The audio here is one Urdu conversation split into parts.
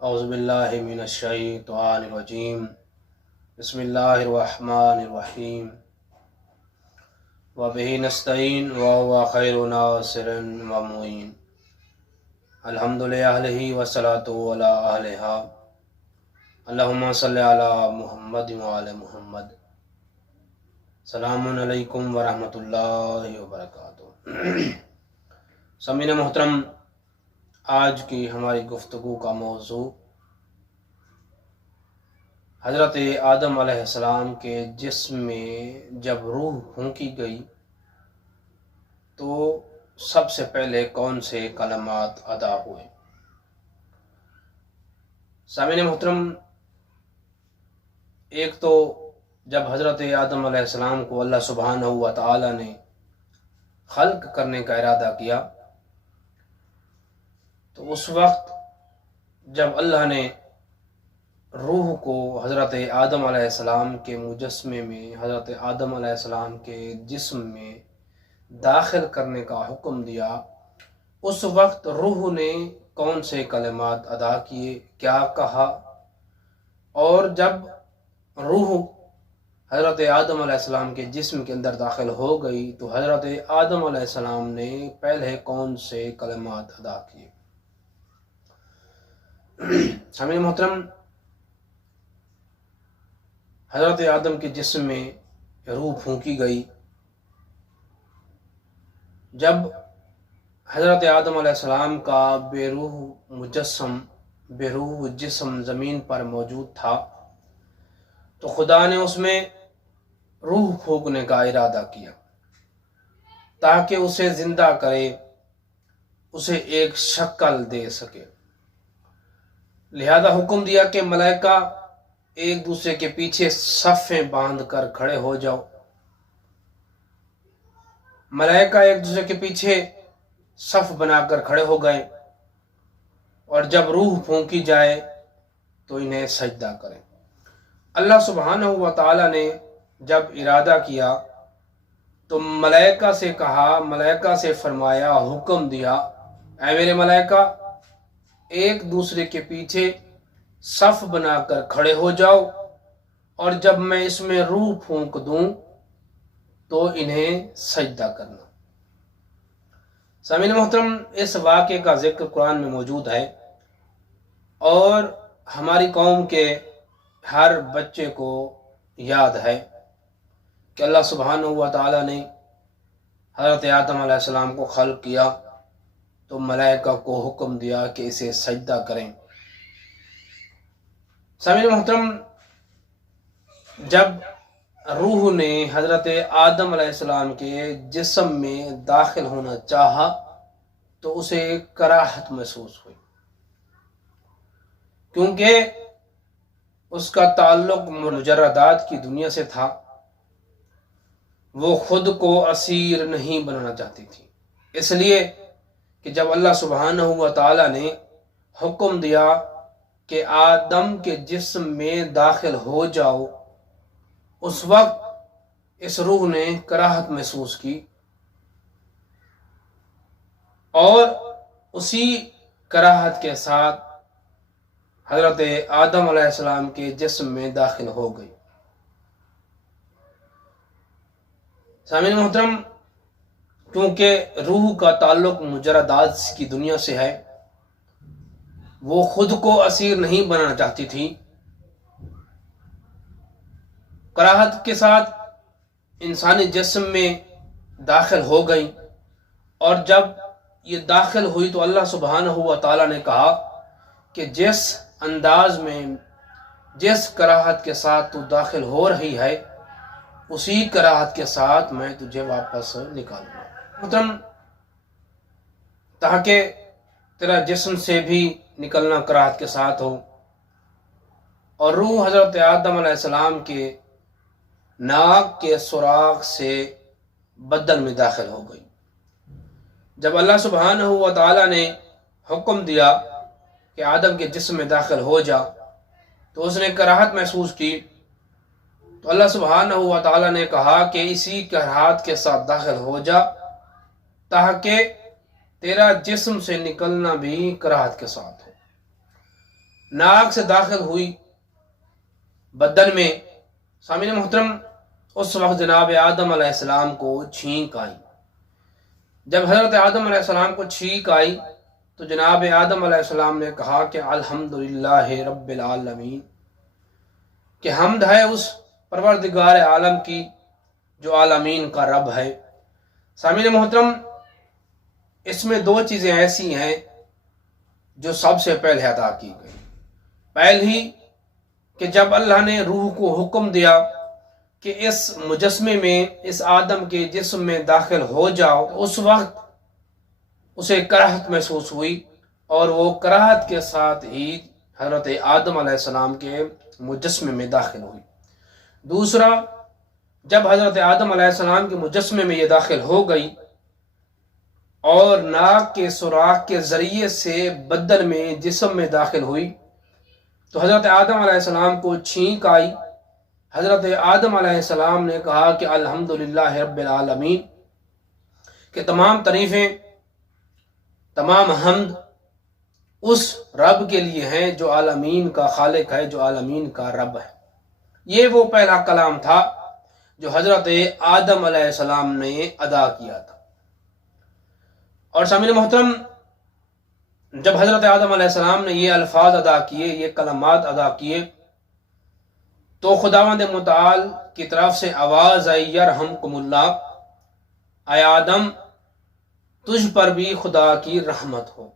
اعوذ باللہ من الشیطان الرجیم بسم اللہ الرحمن الرحیم وبہ نستعین وهو خیر ناصر ومعین الحمد للہ والصلاۃ علی اہلہا اللہم صلی علی محمد وعلی محمد السلام علیکم ورحمۃ اللہ وبرکاتہ۔ سامعین محترم، آج کی ہماری گفتگو کا موضوع حضرت آدم علیہ السلام کے جسم میں جب روح پھونکی گئی تو سب سے پہلے کون سے کلمات ادا ہوئے۔ سامعین محترم، ایک تو جب حضرت آدم علیہ السلام کو اللہ سبحانہ و تعالی نے خلق کرنے کا ارادہ کیا تو اس وقت جب اللہ نے روح کو حضرت آدم علیہ السلام کے مجسمے میں، حضرت آدم علیہ السلام کے جسم میں داخل کرنے کا حکم دیا، اس وقت روح نے کون سے کلمات ادا کیے، کیا کہا، اور جب روح حضرت آدم علیہ السلام کے جسم کے اندر داخل ہو گئی تو حضرت آدم علیہ السلام نے پہلے کون سے کلمات ادا کیے۔ سامعین محترم، حضرت آدم کے جسم میں روح پھونکی گئی۔ جب حضرت آدم علیہ السلام کا بے روح جسم زمین پر موجود تھا تو خدا نے اس میں روح پھونکنے کا ارادہ کیا تاکہ اسے زندہ کرے، اسے ایک شکل دے سکے۔ لہذا حکم دیا کہ ملائکہ ایک دوسرے کے پیچھے صفیں باندھ کر کھڑے ہو جاؤ۔ ملائکہ ایک دوسرے کے پیچھے صف بنا کر کھڑے ہو گئے، اور جب روح پھونکی جائے تو انہیں سجدہ کریں۔ اللہ سبحانہ و تعالی نے جب ارادہ کیا تو ملائکہ سے کہا، ملائکہ سے فرمایا، حکم دیا، اے میرے ملائکہ ایک دوسرے کے پیچھے صف بنا کر کھڑے ہو جاؤ، اور جب میں اس میں روح پھونک دوں تو انہیں سجدہ کرنا۔ سامعین محترم، اس واقعے کا ذکر قرآن میں موجود ہے، اور ہماری قوم کے ہر بچے کو یاد ہے کہ اللہ سبحانہ و تعالی نے حضرت آدم علیہ السلام کو خلق کیا تو ملائکہ کو حکم دیا کہ اسے سجدہ کریں۔ سامعین محترم، جب روح نے حضرت آدم علیہ السلام کے جسم میں داخل ہونا چاہا تو اسے کراہت محسوس ہوئی، کیونکہ اس کا تعلق مجردات کی دنیا سے تھا۔ وہ خود کو اسیر نہیں بنانا چاہتی تھی، اس لیے کہ جب اللہ سبحانہ و تعالی نے حکم دیا کہ آدم کے جسم میں داخل ہو جاؤ، اس وقت اس روح نے کراہت محسوس کی، اور اسی کراہت کے ساتھ حضرت آدم علیہ السلام کے جسم میں داخل ہو گئی۔ سامعین محترم، کیونکہ روح کا تعلق مجردات کی دنیا سے ہے، وہ خود کو اسیر نہیں بنانا چاہتی تھی، کراہت کے ساتھ انسانی جسم میں داخل ہو گئی، اور جب یہ داخل ہوئی تو اللہ سبحانہ و تعالی نے کہا کہ جس انداز میں، جس کراہت کے ساتھ تو داخل ہو رہی ہے، اسی کراہت کے ساتھ میں تجھے واپس نکالوں گا۔ محترم، تاکہ تیرا جسم سے بھی نکلنا کراہت کے ساتھ ہو، اور روح حضرت آدم علیہ السلام کے ناک کے سوراخ سے بدن میں داخل ہو گئی۔ جب اللہ سبحانہ و تعالی نے حکم دیا کہ آدم کے جسم میں داخل ہو جا تو اس نے کراہت محسوس کی، تو اللہ سبحانہ و تعالی نے کہا کہ اسی کراہت کے ساتھ داخل ہو جا تاکہ تیرا جسم سے نکلنا بھی کراہت کے ساتھ ہو۔ ناک سے داخل ہوئی بدن میں، سامعین محترم، اس وقت جناب آدم علیہ السلام کو چھینک آئی۔ جب حضرت آدم علیہ السلام کو چھینک آئی تو جناب آدم علیہ السلام نے کہا کہ الحمدللہ رب العالمین، کہ حمد ہے اس پروردگار عالم کی جو عالمین کا رب ہے۔ سامعین محترم، اس میں دو چیزیں ایسی ہیں جو سب سے پہلے ادا کی گئی۔ پہلی کہ جب اللہ نے روح کو حکم دیا کہ اس مجسمے میں، اس آدم کے جسم میں داخل ہو جاؤ، اس وقت اسے کراہت محسوس ہوئی اور وہ کراہت کے ساتھ ہی حضرت آدم علیہ السلام کے مجسمے میں داخل ہوئی۔ دوسرا، جب حضرت آدم علیہ السلام کے مجسمے میں یہ داخل ہو گئی اور ناک کے سوراخ کے ذریعے سے بدن میں، جسم میں داخل ہوئی، تو حضرت آدم علیہ السلام کو چھینک آئی۔ حضرت آدم علیہ السلام نے کہا کہ الحمدللہ رب العالمین، کہ تمام تعریفیں، تمام حمد اس رب کے لیے ہیں جو عالمین کا خالق ہے، جو عالمین کا رب ہے۔ یہ وہ پہلا کلام تھا جو حضرت آدم علیہ السلام نے ادا کیا تھا۔ اور سامعین محترم، جب حضرت آدم علیہ السلام نے یہ الفاظ ادا کیے، یہ کلمات ادا کیے، تو خداوند متعال کی طرف سے آواز آئی، یرحمکم اللہ، اے آدم تجھ پر بھی خدا کی رحمت ہو،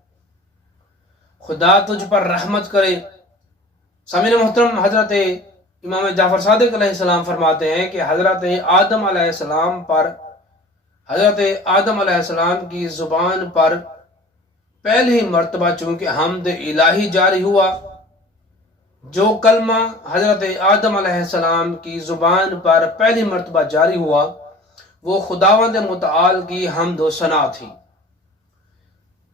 خدا تجھ پر رحمت کرے۔ سامعین محترم، حضرت امام جعفر صادق علیہ السلام فرماتے ہیں کہ حضرت آدم علیہ السلام پر، حضرت آدم علیہ السلام کی زبان پر پہلی مرتبہ چونکہ حمد الہی جاری ہوا، جو کلمہ حضرت آدم علیہ السلام کی زبان پر پہلی مرتبہ جاری ہوا وہ خداوند متعال کی حمد و ثنا تھی۔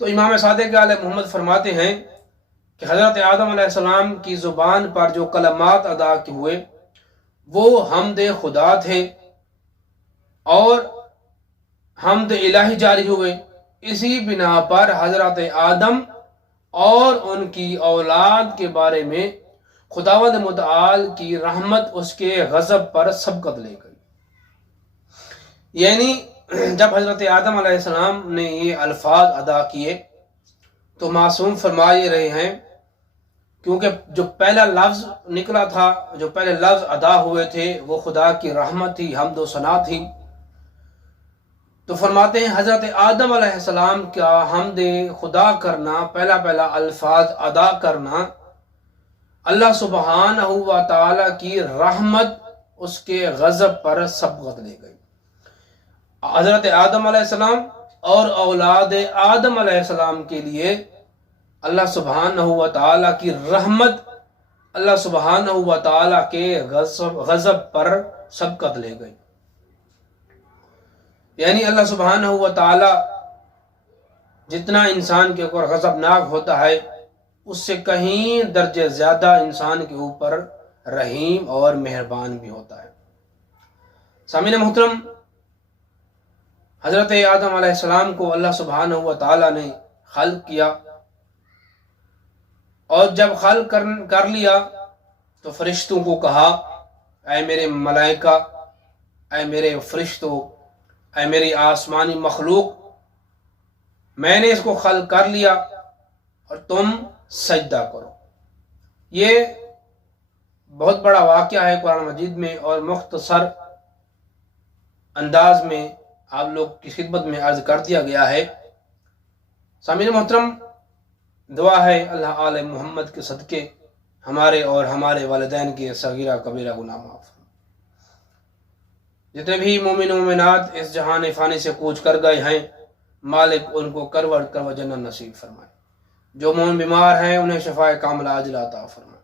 تو امام صادق علیہ محمد فرماتے ہیں کہ حضرت آدم علیہ السلام کی زبان پر جو کلمات ادا ہوئے وہ حمد خدا تھے اور حمد الہی جاری ہوئے۔ اسی بنا پر حضرت آدم اور ان کی اولاد کے بارے میں خداوند متعال کی رحمت اس کے غضب پر سبقت لے گئی۔ یعنی جب حضرت آدم علیہ السلام نے یہ الفاظ ادا کیے تو معصوم فرما یہ رہے ہیں، کیونکہ جو پہلا لفظ نکلا تھا، جو پہلے لفظ ادا ہوئے تھے وہ خدا کی رحمت تھی، حمد و ثنا تھی، تو فرماتے ہیں حضرت آدم علیہ السلام کا حمد خدا کرنا، پہلا الفاظ ادا کرنا، اللہ سبحانہ و تعالی کی رحمت اس کے غضب پر سبقت لے گئی۔ حضرت آدم علیہ السلام اور اولاد آدم علیہ السلام کے لیے اللہ سبحانہ و تعالی کی رحمت اللہ سبحانہ و تعالی کے غضب پر سبقت لے گئی۔ یعنی اللہ سبحانہ و تعالی جتنا انسان کے اوپر غضبناک ہوتا ہے اس سے کہیں درجے زیادہ انسان کے اوپر رحیم اور مہربان بھی ہوتا ہے۔ سامعین محترم، حضرت آدم علیہ السلام کو اللہ سبحانہ و تعالی نے خلق کیا، اور جب خلق کر لیا تو فرشتوں کو کہا، اے میرے ملائکہ، اے میرے فرشتوں، اے میری آسمانی مخلوق، میں نے اس کو خلق کر لیا اور تم سجدہ کرو۔ یہ بہت بڑا واقعہ ہے قرآن مجید میں، اور مختصر انداز میں آپ لوگ کی خدمت میں عرض کر دیا گیا ہے۔ سامعین محترم، دعا ہے اللہ آل محمد کے صدقے ہمارے اور ہمارے والدین کے صغیرہ کبیرہ گناہ معاف۔ جتنے بھی مومن و مومنات اس جہان فانی سے کوچ کر گئے ہیں، مالک ان کو کروڑ جنت نصیب فرمائے۔ جو مومن بیمار ہیں انہیں شفاء کاملہ عاجلہ عطا فرمائے۔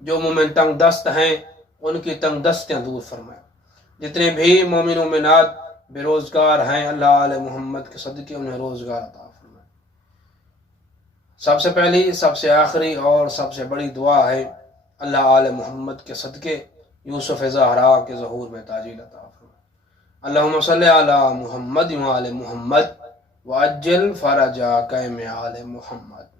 جو مومن تنگ دست ہیں ان کی تنگ دستیاں دور فرمائے۔ جتنے بھی مومن و مومنات بے روزگار ہیں، اللہ آل محمد کے صدقے انہیں روزگار عطا فرمائے۔ سب سے پہلی، سب سے آخری اور سب سے بڑی دعا ہے، اللہ آل محمد کے صدقے یوسف زہرا کے ظہور میں تاجیل عطا فرمائے۔ اللہم صلی علی محمد و آل محمد وعجل فرجا قیم آل محمد۔